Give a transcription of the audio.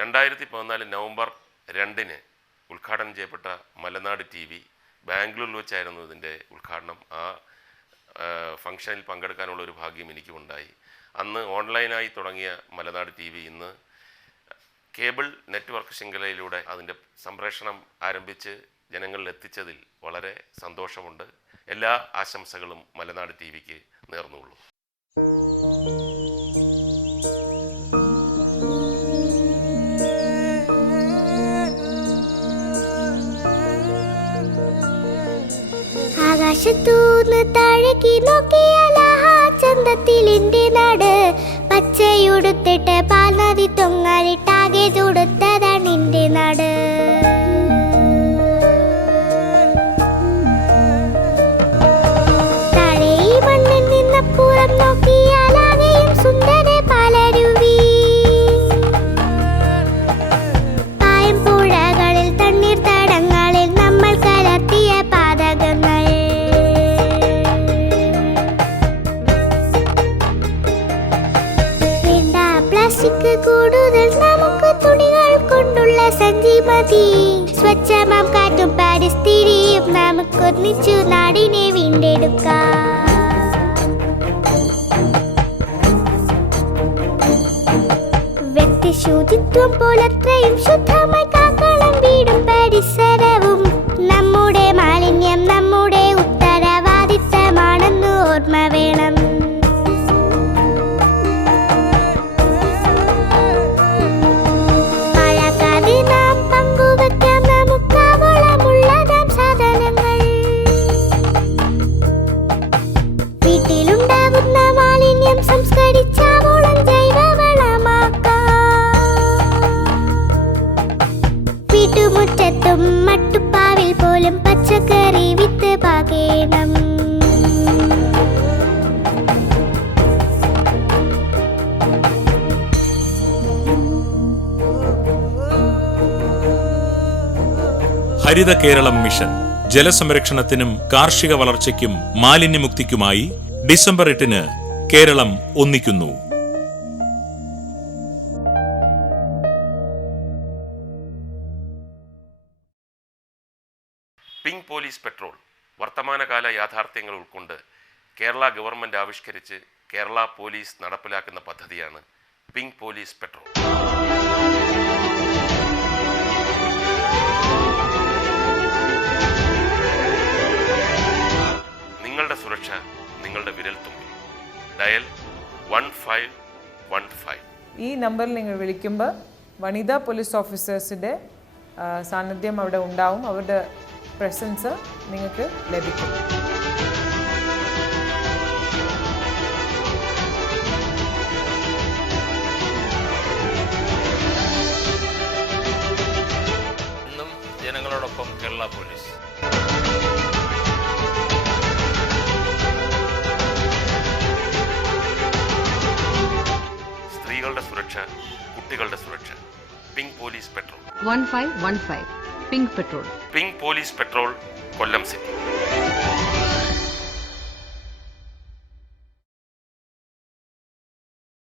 2014 November 2 ഉദ്ഘാടനം ചെയ്യപ്പെട്ട മലനാട് TV ബാംഗ്ലൂരിൽ വെച്ചായിരുന്നു ഇതിൻ്റെ ഉദ്ഘാടനം. ആ ഫംഗ്ഷനിൽ പങ്കെടുക്കാനുള്ള ഒരു ഭാഗ്യം എനിക്കുമുണ്ടായി. അന്ന് ഓൺലൈനായി തുടങ്ങിയ മലനാട് TV ഇന്ന് കേബിൾ നെറ്റ്വർക്ക് ശൃംഖലയിലൂടെ അതിൻ്റെ സംപ്രേഷണം ആരംഭിച്ച് ജനങ്ങളിൽ എത്തിച്ചതിൽ വളരെ സന്തോഷമുണ്ട്. എല്ലാ ആശംസകളും മലനാട് TVക്ക് നേർന്നുള്ളൂ. ആകാശത്തൂന്ന് താഴേക്ക് നോക്കിയാൽ ചന്തത്തിലെന്റെ നാട്, പച്ചയുടുത്തിട്ട് പാൽനദി തൊങ്ങാലിട്ടാകെ ചുടുത്തതാണ് എന്റെ നാട്. താഴെ ഈ മണ്ണിൽ നിന്നപ്പുറം നോക്കിയാൽ ആകെയും സുന്ദര പാലരുവി, പായം പുഴകളിൽ തണ്ണീർ തടങ്ങളിൽ നമ്മൾ കലർത്തിയ പാതകങ്ങൾ. പ്ലാസ്റ്റിക് കൂടുതൽ നമുക്ക് തുണികൾ കൊണ്ടുള്ള സഞ്ചി മതി. സ്വച്ഛമാം കാറ്റും പരിസ്ഥിതിയും നമുക്കൊന്നിച്ചു നാടിനെ വീണ്ടെടുക്കാം. വ്യക്തി ശുചിത്വം പോലത്രയും ശുദ്ധമായി കാക്കണം വീടും പരിസരവും. നമ്മുടെ മാലിന്യം നമ്മുടെ ഉത്തരവാദിത്തമാണെന്ന് ഓർമ്മ വേണം. വീട്ടിലുണ്ടാകുന്ന മാലിന്യം സംസ്കരിച്ചാവോളം ജൈവവളമാക്കാം. വീട്ടുമുറ്റത്തും മട്ടുപ്പാവിൽ പോലും പച്ചക്കറി വിത്ത് പാകേണം. ഹരിത കേരളം മിഷൻ ജലസംരക്ഷണത്തിനും കാർഷിക വളർച്ചയ്ക്കും മാലിന്യമുക്തിക്കുമായി ഡിസംബർ 8 കേരളം ഒന്നിക്കുന്നു. പിങ്ക് പോലീസ് പെട്രോൾ വർത്തമാനകാല യാഥാർത്ഥ്യങ്ങൾ ഉൾക്കൊണ്ട് കേരള ഗവൺമെൻറ് ആവിഷ്കരിച്ച് കേരള പോലീസ് നടപ്പിലാക്കുന്ന പദ്ധതിയാണ് പിങ്ക് പോലീസ് പെട്രോൾ. നിങ്ങളുടെ സുരക്ഷ നിങ്ങളുടെ വിരൽത്തുമ്പിൽ. ഡയൽ 1515. ഈ നമ്പറിൽ നിങ്ങൾ വിളിക്കുമ്പോൾ വനിതാ പോലീസ് ഓഫീസേഴ്സിൻ്റെ സാന്നിധ്യം അവിടെ ഉണ്ടാവും. അവരുടെ പ്രസൻസ് നിങ്ങൾക്ക് ലഭിക്കും. ഇന്നും ജനങ്ങളോടൊപ്പം കേരള പോലീസ്. സ്ത്രീകളുടെ സുരക്ഷ, കുട്ടികളുടെ സുരക്ഷ. Pink police patrol 1515. Pink patrol. Pink police patrol, Kollam city.